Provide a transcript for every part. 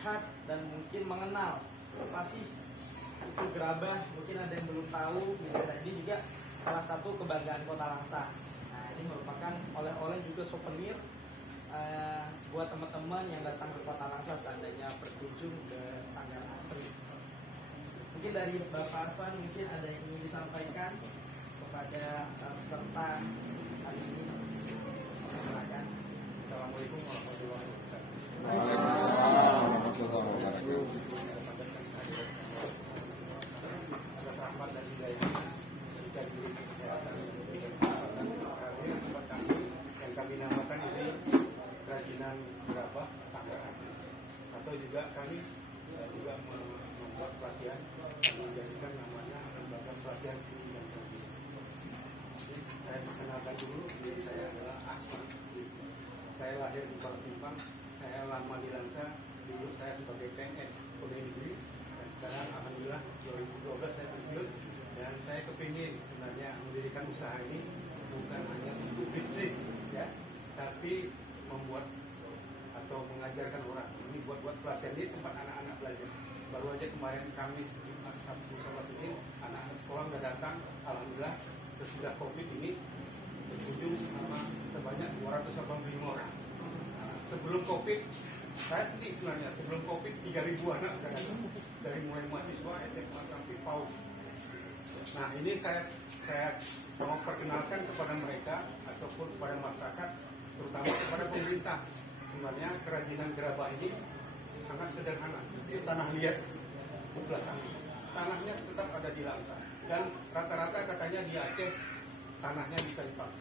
melihat dan mungkin mengenal apa sih itu gerabah. Mungkin ada yang belum tahu, ini juga salah satu kebanggaan Kota Langsa. Nah, ini merupakan oleh-oleh juga souvenir buat teman-teman yang datang ke Kota Langsa seandainya berkunjung ke Sanggar Asri. Mungkin dari Bapak Aswan mungkin ada yang ingin disampaikan kepada peserta hari ini. Silakan. Assalamualaikum warahmatullahi wabarakatuh. Atas rahmat dan hidayah berikan diri kesehatan tempat kami yang kami namakan ini kerajinan gerabah Sanggar Asri, atau juga kami juga membuat pelatihan dan menjadikan namanya lembaga pelatihan seni dan budaya. Jadi saya perkenalkan dulu, diri saya adalah Aswan. Saya lahir di Simpang, saya lama di Langsa, dulu saya sebagai PNS pegawai negeri, dan sekarang alhamdulillah 2012 saya pensiun, dan saya kepingin sebenarnya mendirikan usaha ini bukan hanya untuk bisnis ya, tapi membuat atau mengajarkan orang. Ini buat pelatihan di tempat anak-anak belajar. Baru aja kemarin kami Sabtu sama Senin anak-anak sekolah sudah datang, alhamdulillah sesudah COVID ini berkunjung sama sebanyak 285 orang. Sebelum COVID, saya sedih sebenarnya, sebelum COVID 3.000 anak sudah datang, dari mulai mahasiswa, SMA sampai PAUD. Nah, ini saya mau perkenalkan kepada mereka ataupun kepada masyarakat, terutama kepada pemerintah. Sebenarnya kerajinan gerabah ini sangat sederhana. Ini tanah liat di belakang. Tanahnya tetap ada di Langsa, dan rata-rata katanya di Aceh tanahnya bisa dipakai.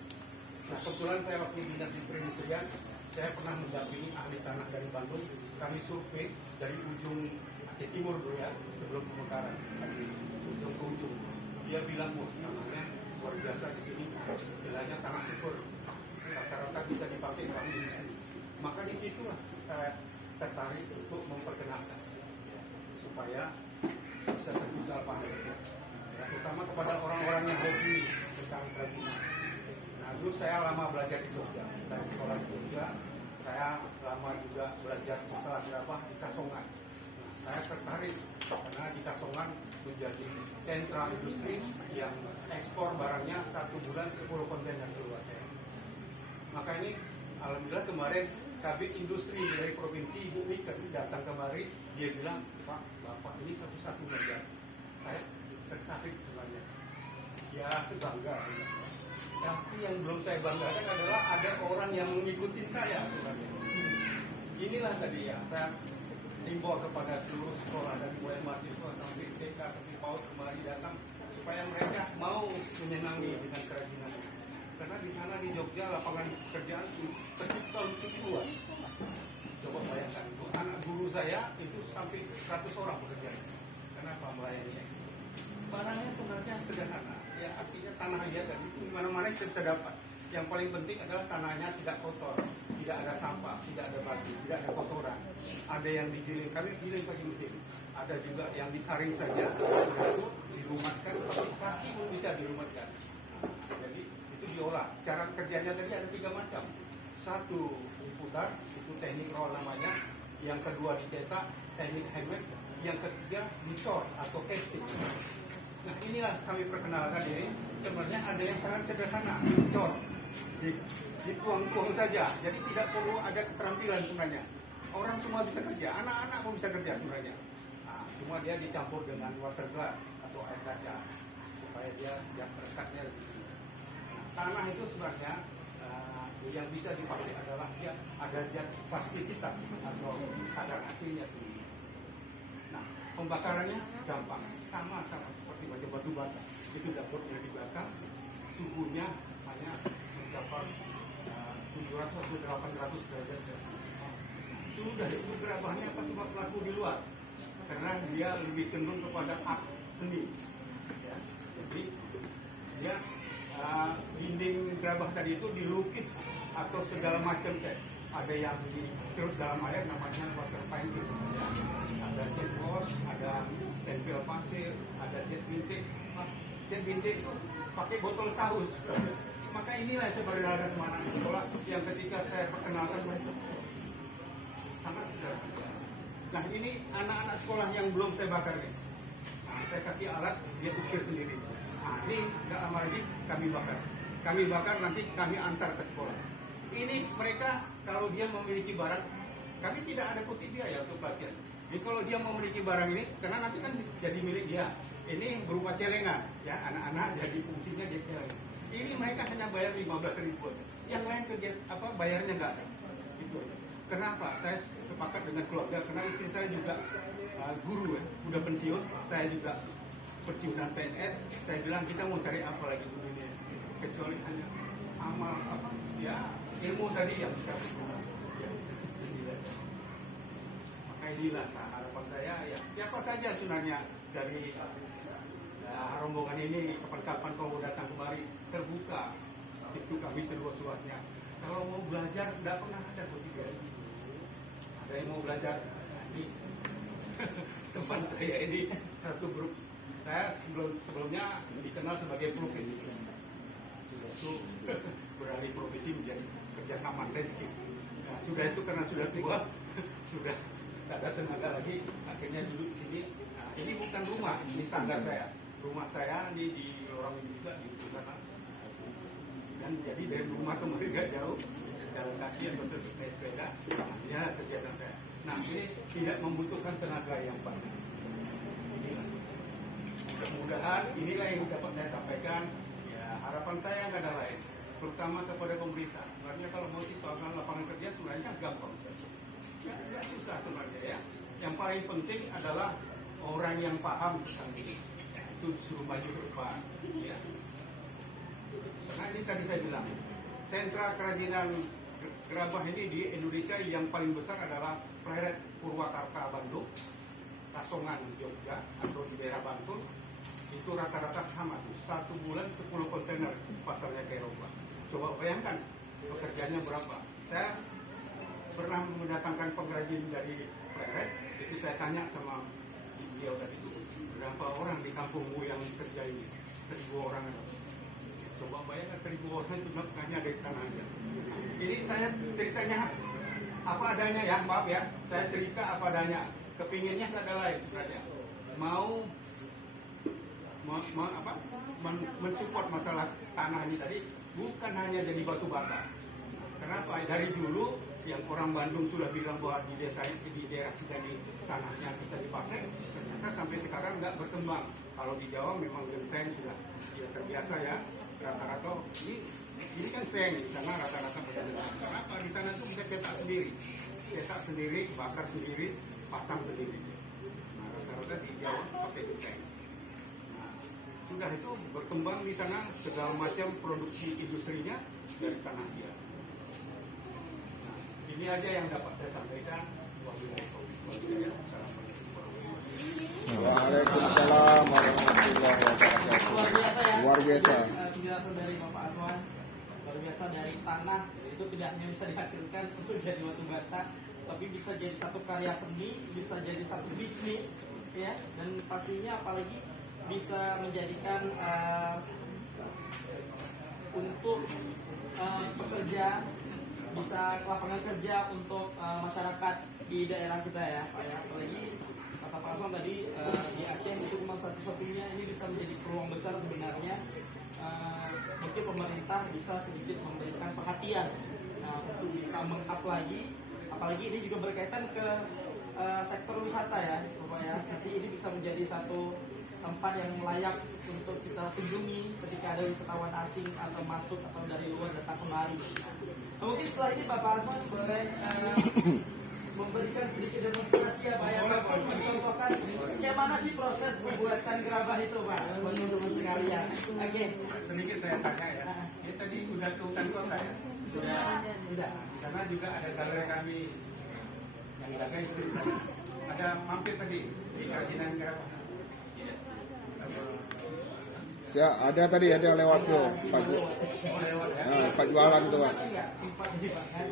Nah, kebetulan saya waktu dinas di perindustrian, saya pernah mendampingi ahli tanah dari Bandung. Kami survei dari ujung Aceh Timur dulu ya, sebelum pemekaran, dari ujung ke ujung. Dia bilang, tanahnya luar biasa di sini, istilahnya tanah syukur. Rata-rata bisa dipakai kami di sini. Maka disitulah saya tertarik untuk memperkenalkan, supaya bisa terbuka lapangan kerja, terutama kepada orang-orang yang hobi tentang kerajinan. Nah, dulu saya lama belajar di Jogja, saya sekolah di Jogja, saya lama juga belajar masalah gerabah di Kasongan. Nah, saya tertarik karena di Kasongan menjadi sentra industri yang ekspor barangnya 1 bulan 10 kontainer keluar. Maka ini alhamdulillah kemarin Kabit Industri dari Provinsi Ibu Mika datang kemari, dia bilang, Pak, Bapak ini satu-satunya. Saya tertarik sebenarnya. Ya, bangga. Tapi yang belum saya banggakan adalah ada orang yang mengikuti saya sebenarnya. Inilah tadi ya, saya himbau kepada seluruh sekolah dari mulai mahasiswa sampai TK sampai PAUD kemari datang, supaya mereka mau menyenangi dengan kerajinan. Karena di sana di Jogja lapangan pekerjaan tercipta untuk luas. Coba bayangkan, itu anak guru saya itu sampai 100 orang bekerja. Kenapa melayani? Barangnya sebenarnya sederhana. Ya, artinya tanah liat dan itu mana-mana kita bisa dapat. Yang paling penting adalah tanahnya tidak kotor, tidak ada sampah, tidak ada batu, tidak ada kotoran. Ada yang digiling, kami giling pakai mesin. Ada juga yang disaring saja, itu dirumatkan, pakai kaki pun bisa dirumatkan. Jadi itu diolah. Cara kerjanya tadi ada 3 macam. 1 diputar, itu teknik roll namanya. Yang kedua dicetak, teknik handmade. Yang ketiga dicor atau casting. Nah, inilah kami perkenalkan ini. Sebenarnya ada yang sangat sederhana, dicor, dituang-tuang saja. Jadi tidak perlu ada keterampilan sebenarnya. Orang semua bisa kerja, anak-anak pun bisa kerja sebenarnya. Nah, cuma dia dicampur dengan water glass atau air kaca supaya dia rekatnya lebih tinggi. Nah, tanah itu sebenarnya yang bisa dipakai adalah dia ada zat plastisitas atau kadar asinnya tinggi. Nah, pembakarannya gampang, sama-sama seperti batu bata. Itu dapurnya di belakang, suhunya hanya mencapai 700 atau 800 derajat. Sudah itu gerabahnya apa sebab laku di luar? Karena dia lebih cenderung kepada art seni. Ya, jadi dia dinding gerabah tadi itu dilukis atau segala macam kayak ada yang dicerut dalam air namanya water painting, ya. Ada cat wash, ada tempel pasir, ada cat bintik. Cat bintik itu pakai botol saus. Maka inilah sebenarnya semangat sekolah yang ketika saya perkenalkan mereka sangat sederhana. Nah ini anak-anak sekolah yang belum saya bakar nih. Nah, saya kasih alat, dia ukir sendiri. Nah ini nggak lama lagi kami bakar. Kami bakar nanti kami antar ke sekolah. Ini mereka kalau dia memiliki barang, kami tidak ada kutip biaya untuk pelatihan. Jadi kalau dia memiliki barang ini, karena nanti kan jadi milik dia. Ini berupa celengan, ya anak-anak jadi fungsinya jadi celengan. Ini mereka hanya bayar 15.000. Yang lain bayarnya nggak ada. Gitu. Kenapa? Saya sepakat dengan keluarga karena istri saya juga guru ya, udah pensiun. Saya juga pensiunan PNS. Saya bilang kita mau cari apa lagi di dunia kecuali hanya amal ya ilmu tadi yang bisa berguna. Ya, maka inilah harapan saya ya siapa saja sebenarnya dari rombongan ini kapan-kapan kau datang kemari terbuka itu kami seluas-luasnya. Kalau mau belajar tidak pernah ada ketiga. Ada yang mau belajar ini teman saya ini satu grup. Saya sebelumnya dikenal sebagai profesi. Itu beralih profesi menjadi kerja taman landscape. Nah, sudah itu karena sudah tua, sudah tidak ada tenaga lagi, akhirnya duduk di sini. Nah, ini bukan rumah, ini sanggar saya. Rumah saya ini di Lorong ini juga di sana. Dan jadi dari rumah kemari gak jauh, jalan kaki atau naik sepeda, ya kegiatan saya. Nah ini tidak membutuhkan tenaga yang banyak. Mudah-mudahan inilah yang dapat saya sampaikan. Ya harapan saya nggak ada lain, terutama kepada pemerintah. Sebenarnya kalau mau ciptakan lapangan kerja sebenarnya kan gampang, nggak susah sebenarnya ya. Yang paling penting adalah orang yang paham tentang ini. Ya, itu suruh maju ke depan. Ya. Karena ini tadi saya bilang, sentra kerajinan gerabah ini di Indonesia yang paling besar adalah Pleret Purwakarta Bandung, Kasongan Jogja atau di daerah Bantul. Itu rata-rata sama tuh, 1 bulan 10 kontainer pasarnya ke Eropa. Coba bayangkan pekerjaannya berapa. Saya pernah mendatangkan pengrajin dari Pleret, itu saya tanya sama dia tadi itu berapa orang di kampungmu yang kerja ini, 1.000 orang. Coba bayangkan 1.000 orang itu hanya dari tanah aja. Ini saya ceritanya apa adanya ya, maaf ya. Saya cerita apa adanya. Kepinginnya nggak ada lain sebenarnya. Mau mensupport masalah tanah ini tadi bukan hanya jadi batu bata. Kenapa? Dari dulu yang orang Bandung sudah bilang bahwa di desa di daerah kita di tanahnya bisa dipakai, ternyata sampai sekarang nggak berkembang. Kalau di Jawa memang genteng sudah terbiasa ya. Rata-rata ini kan seng di sana rata-rata berjalan. Kenapa di sana tuh bisa cetak sendiri, bakar sendiri, pasang sendiri. Nah rata-rata di Jawa pakai genteng. Nah, sudah itu berkembang di sana segala macam produksi industrinya dari tanah dia. Nah, ini aja yang dapat saya sampaikan. Waalaikumsalam warahmatullahi wabarakatuh. Luar biasa ya. Luar biasa. Penjelasan dari Bapak Aswan. Luar biasa dari tanah itu tidak hanya bisa dihasilkan untuk jadi batu bata, tapi bisa jadi satu karya seni, bisa jadi satu bisnis, ya. Dan pastinya apalagi bisa menjadikan untuk pekerja, bisa lapangan kerja untuk masyarakat di daerah kita ya, Pak ya. Apalagi kata Pak Aswan tadi di Aceh itu cuma satu-satunya, ini bisa menjadi peluang besar sebenarnya. Mungkin pemerintah bisa sedikit memberikan perhatian untuk bisa meng-up lagi, apalagi ini juga berkaitan ke sektor wisata ya Bapak ya. Nanti ini bisa menjadi satu tempat yang layak untuk kita kunjungi ketika ada wisatawan asing atau masuk atau dari luar datang kemari. Mungkin setelah ini Bapak Aswan boleh memberikan sedikit demonstrasi ya Pak ya, mencontohkan bagaimana sih proses pembuatan gerabah itu Pak, buat teman-teman sekalian. Oke. Sedikit saya tanya ya, ini tadi udah ke hutan kota ya? Sudah. Karena juga ada saudara kami yang jaga istri saya. Ada mampir tadi di kerajinan gerabah. Ada tadi ada lewat ke Pak Pak jualan itu Pak. Simpan ini Pak kan,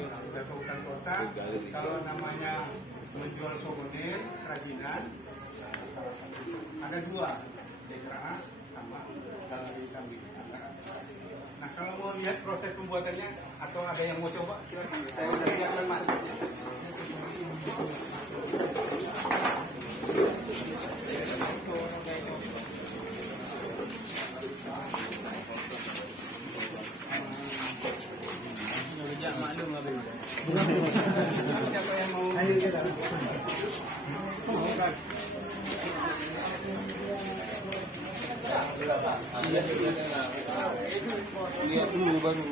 Udah ke hutan kota, kalau namanya menjual souvenir kerajinan, ada 2, Dekra sama Galeri Kambing. Nah kalau mau lihat proses pembuatannya atau ada yang mau coba, silakan. Saya udah lihat Mas. Siapa yang mau? Ayo kita. Lihat dulu baru.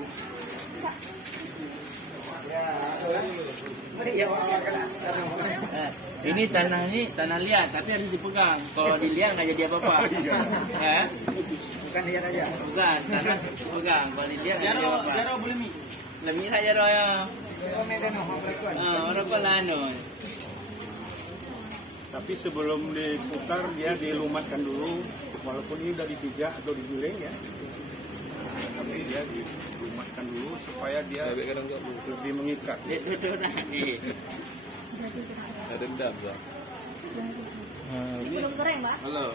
Ini tanah liat, tapi harus dipegang. Kalau dilihat nggak jadi apa-apa. Ya? Bukan lihat aja. Bukan, tanah dipegang. Kalau dilihat nggak jadi apa-apa. Jaro boleh mi. Lebih lah jaro ya. Orang pelano. Tapi sebelum diputar dia dilumatkan dulu, walaupun ini udah dipijak atau digiling ya. Tapi dia dilumatkan dulu supaya dia lebih mengikat. Lihat dulu dah ni. Dendam tak? Belum goreng, Pak? Halo.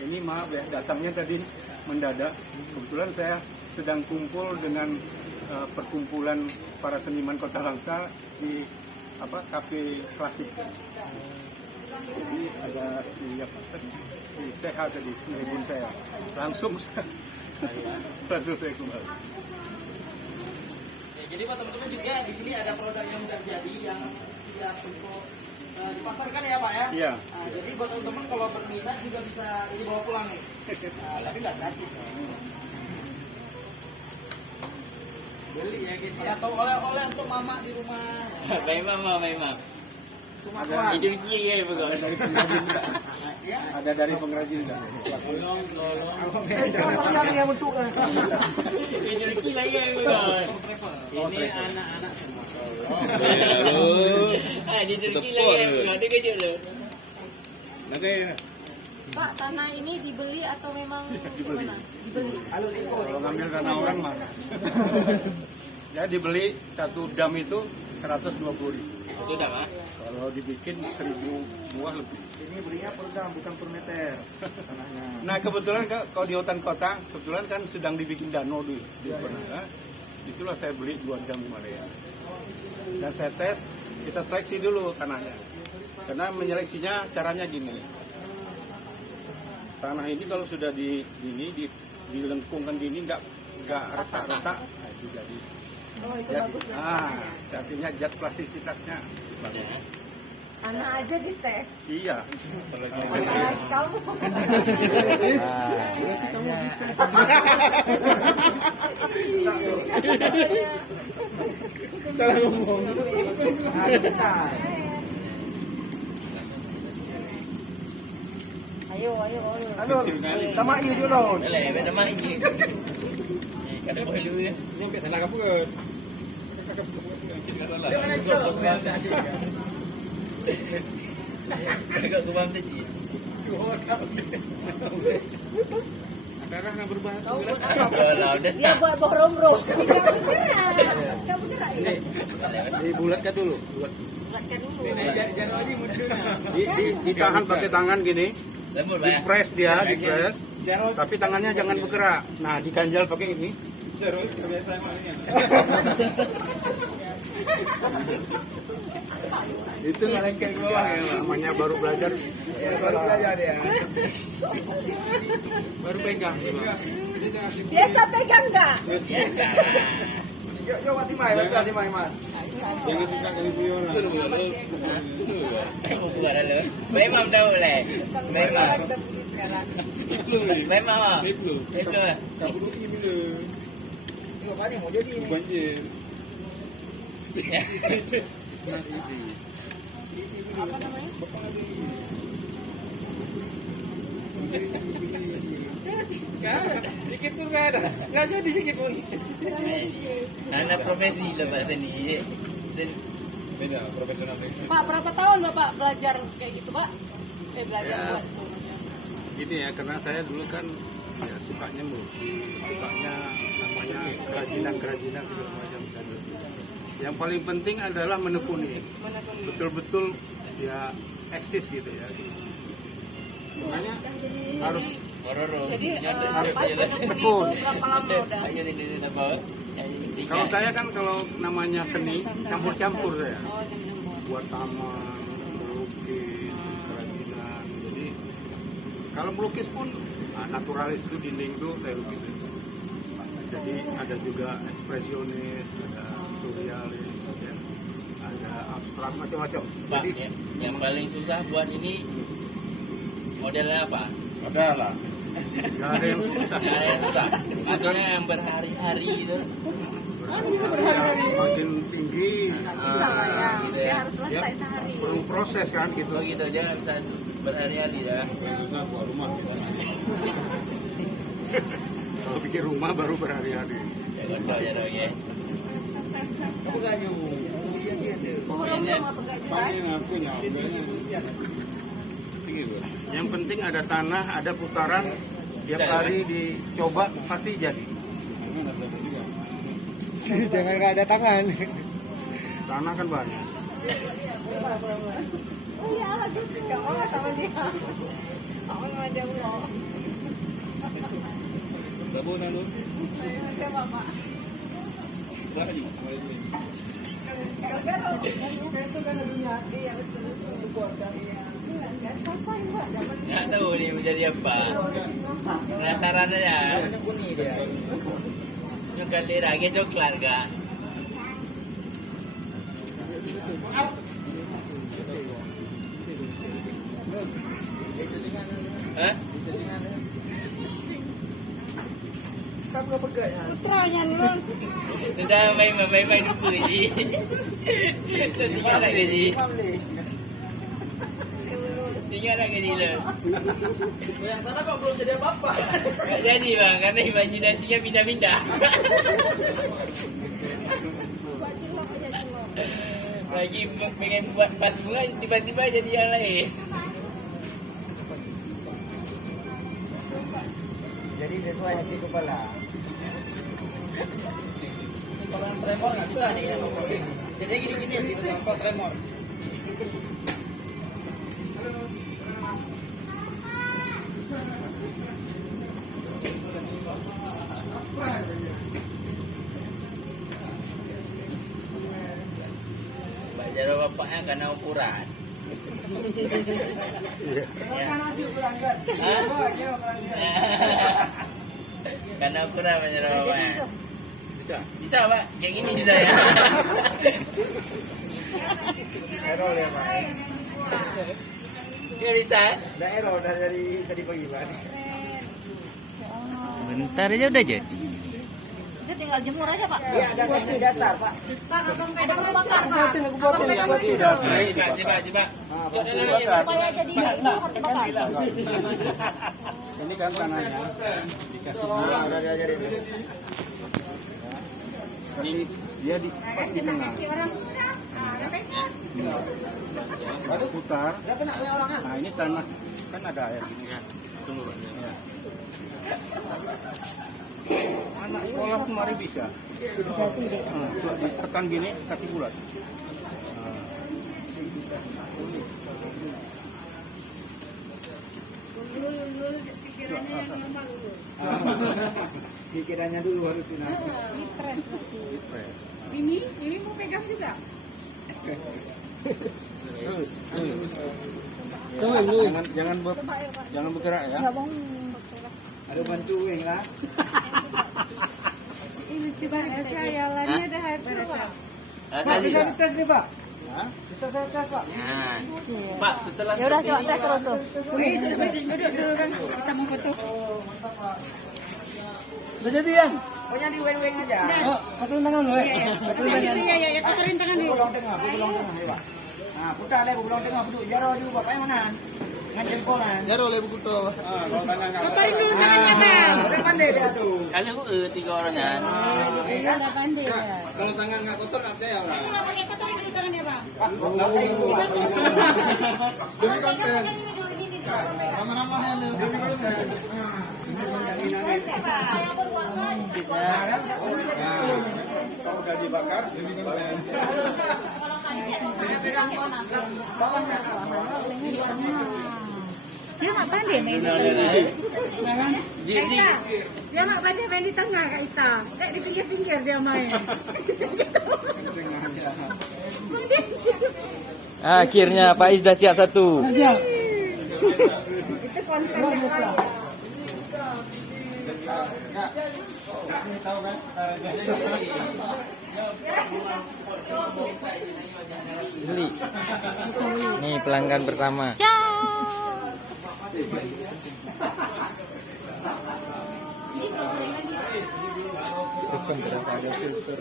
Ini maaf ya, datangnya tadi mendadak. Kebetulan saya sedang kumpul dengan perkumpulan para seniman Kota Langsa di kafe klasik. Jadi ada si Seha tadi, menghubung saya. Langsung saya kembali. Ya, jadi buat teman-teman juga di sini ada produk yang udah jadi yang siap untuk dipasarkan ya Pak ya. Iya. Nah, jadi buat teman-teman kalau berminat juga bisa ini bawa pulang nih. Nah, tapi nggak gratis. Beli ya guys. Atau oleh-oleh untuk mama di rumah. Baik mama. Cuma Ada. Hidup kiri ya pegang. Ada dari pengrajin enggak? Tolong. Yang yang muncul. Hidup kiri lagi ya pegang. Ini anak-anak semua. Hidup kiri lagi ya pegang. Dia kejut lu. Pak, tanah ini dibeli atau memang gimana? Dibeli. Kalau ngambil tanah orang mah. Ya dibeli satu dam itu 120.000. Itu dah Pak. Kalau dibikin 1.000 buah lebih. Ini belinya per gram bukan per meter tanahnya. Nah kebetulan kalau di hutan kota, kebetulan kan sedang dibikin danau dulu di Penang. Itulah saya beli 2 dam Himalaya. Dan saya tes, kita seleksi dulu tanahnya. Karena menyeleksinya caranya gini. Tanah ini kalau sudah dilengkungkan gini nggak retak-retak, nah itu jadi. Oh, itu Jadi, bagus ya. artinya zat plastisitasnya bagus. Tanah aja dites. Iya. Kamu. Salah ngomong. Ayo. Anu, sama iu dulu. Boleh, beda mak ini. Kada boleh dulu ya. Nyampe tanah kamu ke. Agak kubam tadi. Sekarang nak berbahasa. Kau buat Kalau apa? udah Dia buat borong-borong. Kamu kira Ini dibulatkan dulu. buatkan dulu. Januari mundur. Ditahan pakai tangan gini. lembut Pak. Dipres dia, dipres. Tapi tangannya jangan bergerak. Nah, diganjal pakai ini. Itu ngelengket ke bawah ya Pak. Namanya baru belajar. Baru belajar ya. Baru pegang. Biasa pegang nggak? Biasa. Yo masih main, Man. Jangan suka dari viola. Aku buat dulu. Memang dah boleh. Memang. Memang. Itu. Ini bapaknya mau jadi ini. Apa namanya? Sikit pun nggak ada. Nggak jadi sikit pun. Anak profesi lah Pak seni. Beda, profesional. Pak, berapa tahun Bapak belajar kayak gitu, Pak? Belajar Ya. buat itu. Gini ya, karena saya dulu kan ya sukanya melukis, sukanya namanya kerajinan segala macam. Dan yang paling penting adalah menekuni, Menekuni. betul-betul ya eksis gitu ya. Sebenarnya harus Kororo. Jadi Harus pas menekuni tekun. itu berapa lama udah? Ayo di apa? kalau saya kan kalau namanya seni campur-campur saya. Oh, jadi Buat taman, melukis, kerajinan. Jadi kalau melukis pun naturalis itu dinding itu saya lukis. Jadi ada juga ekspresionis, ada surrealis, ya. macam-macam. Pak, Jadi yang paling susah buat ini modelnya apa? ada lah. Gak ada yang susah. Nggak ada yang susah. Maksudnya yang berhari-hari itu. Makin tinggi, Bisa lah ya. gitu Dia ya. harus selesai sehari. perlu proses kan gitu. Oh gitu, dia bisa berhari-hari dah. Kalau bikin rumah baru berhari-hari. Ya betul ya dong ya. Belum apa enggak jelas. Yang penting ada tanah, ada putaran, tiap Bisa, ya? hari dicoba pasti jadi. Jangan nggak ada tangan. Tanah kan banyak. Oh iya lah gitu. Gak mau sama dia. Kamu ngajak lo. Sabunan lu. Siapa Pak? Gara-gara itu kan dunia. Iya betul. Puasa. Iya. Siapa yang Pak? Nggak tahu nih menjadi apa. Penasaran aja. Kuning dia. Coklat lagi coklat kak. Hah? Kamu apa enggak ya? Putranya lu. Sudah main dulu ji. Tinggal lagi ji. Tinggal lagi ji lo. Yang sana kok belum jadi apa-apa. Nggak jadi bang, karena imajinasinya pindah-pindah. Lagi pengen buat pas bunga, tiba-tiba jadi yang lain. Jadi sesuai isi kepala. Kalau yang tremor nggak bisa nih. Jadi gini-gini kok tremor. Mbak Jaro bapaknya karena ukuran. Hah? Karena ukuran Mbak Jaro bapaknya. Bisa. Bisa pak, kayak gini bisa ya. Error ya Pak. Nggak bisa. Udah error udah dari tadi pagi Pak. Bentar aja udah jadi. Itu tinggal jemur aja Pak. Iya ada teknik dasar Pak. Pak abang pedang lu bakar. Aku buatin. Coba. Kok ada lagi? Supaya jadi itu hati bakar. Ini kan tanahnya. Nah, udah diajarin. Ini dia di pas di tengah. Baru putar. Udah kena oleh orangnya. Nah ini tanah kan ada air. Tunggu pak. Anak sekolah kemarin bisa. Tekan gini kasih bulat. Pikirannya dulu harus tunai. Ini mau pegang juga. Terus. Jangan bergerak ya. Enggak mau. Ada bantuin lah. Ini coba jalannya ada air Pak. Pak bisa dites nih Pak. Hah? Bisa saya tes Pak. Nah, Pak setelah Ya udah seperti coba ini, saya terus tuh. Duduk dulu kan. Kita mau foto. Udah jadi yang? Pokoknya di weng-weng aja. Oh, kotorin tangan lu ya. Iya, kotorin tangan dulu. Pulang tengah, pulang tengah ya Pak. Nah, putar le pulang tengah, duduk jaro dulu Bapak yang mana? Ngan jengkolan. Jaro le buku to. Kalau tanah nggak Kotorin dulu tangannya Bang. Udah pandai dia tuh. kali aku tiga orangnya. Iya, enggak pandai ya. Kalau tangan nggak kotor nggak percaya lah. Enggak pakai kotorin dulu tangannya Bang. Pak, basahin dulu. Ramah-ramah lu. Kalau udah dibakar, Dia nggak pandai main di Ji. Dia nggak pandai main di tengah Kak Ita. Kayak di pinggir-pinggir dia main. Akhirnya Pak Is dah siap satu. Itu konsep yang lain. tahu kan? Beli. Nih pelanggan pertama. Bukan berapa ada filter.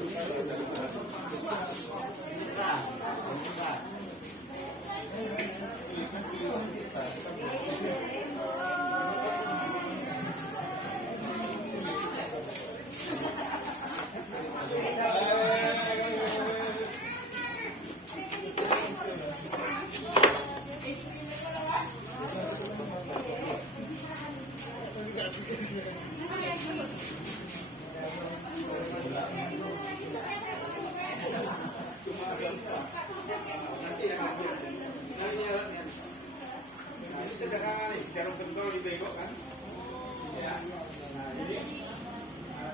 Ini sederhana nih, jarum pentol dibengkok kan? Ya. Nah, ini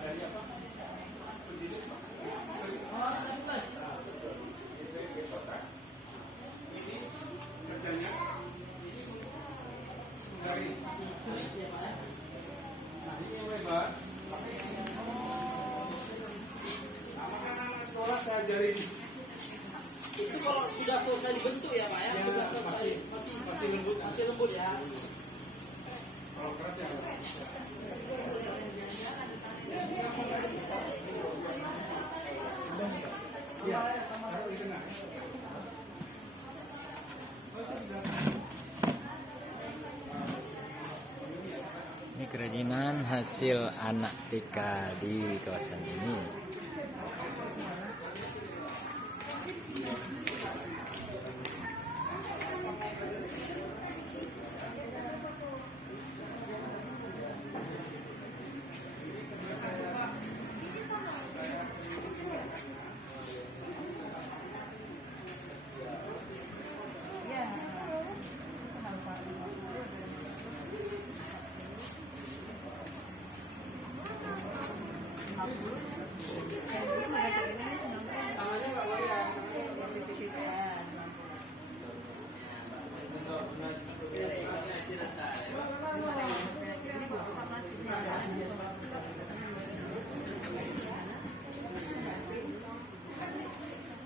dari apa? Ini kerjanya dari nah ini yang lebar. Anak-anak sekolah saya ajarin. Itu kalau sudah selesai dibentuk ya Pak ya, Ya, sudah selesai masih lembut. masih lembut ya. Kalau keras ya. Iya, taruh di tengah. Ini kerajinan hasil anak TK di kawasan ini. Ya.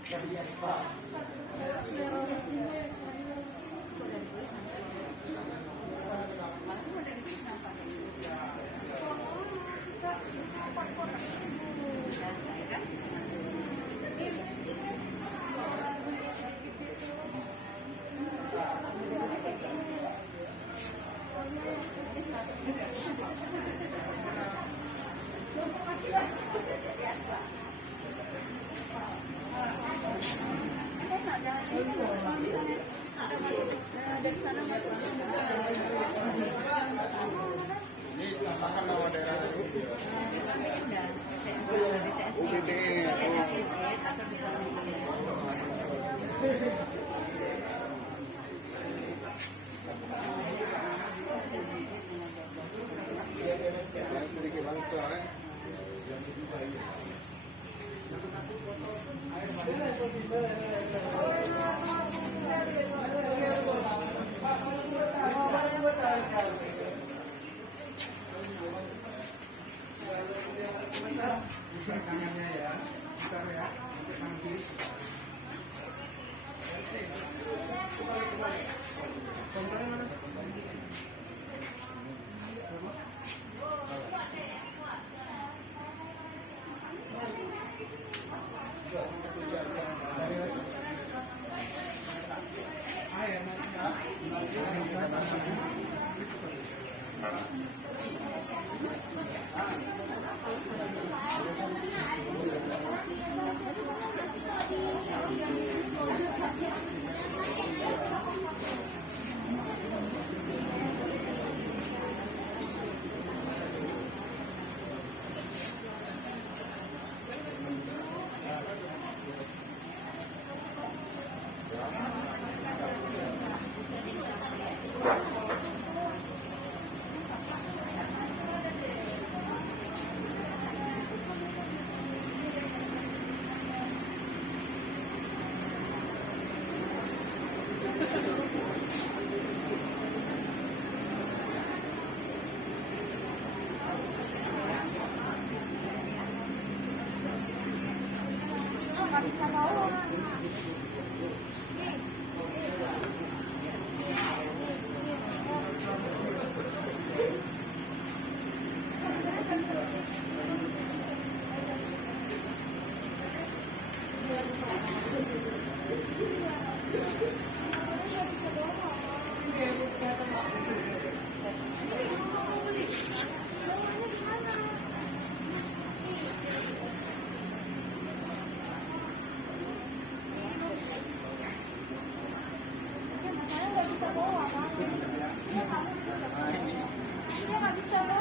Kenal Pak. Ini tambahkan nama daerah dulu. UGD. Yang sedikit bangsa Bisa tangannya ya, bentar ya, sampai nanti. Contohnya mana? sama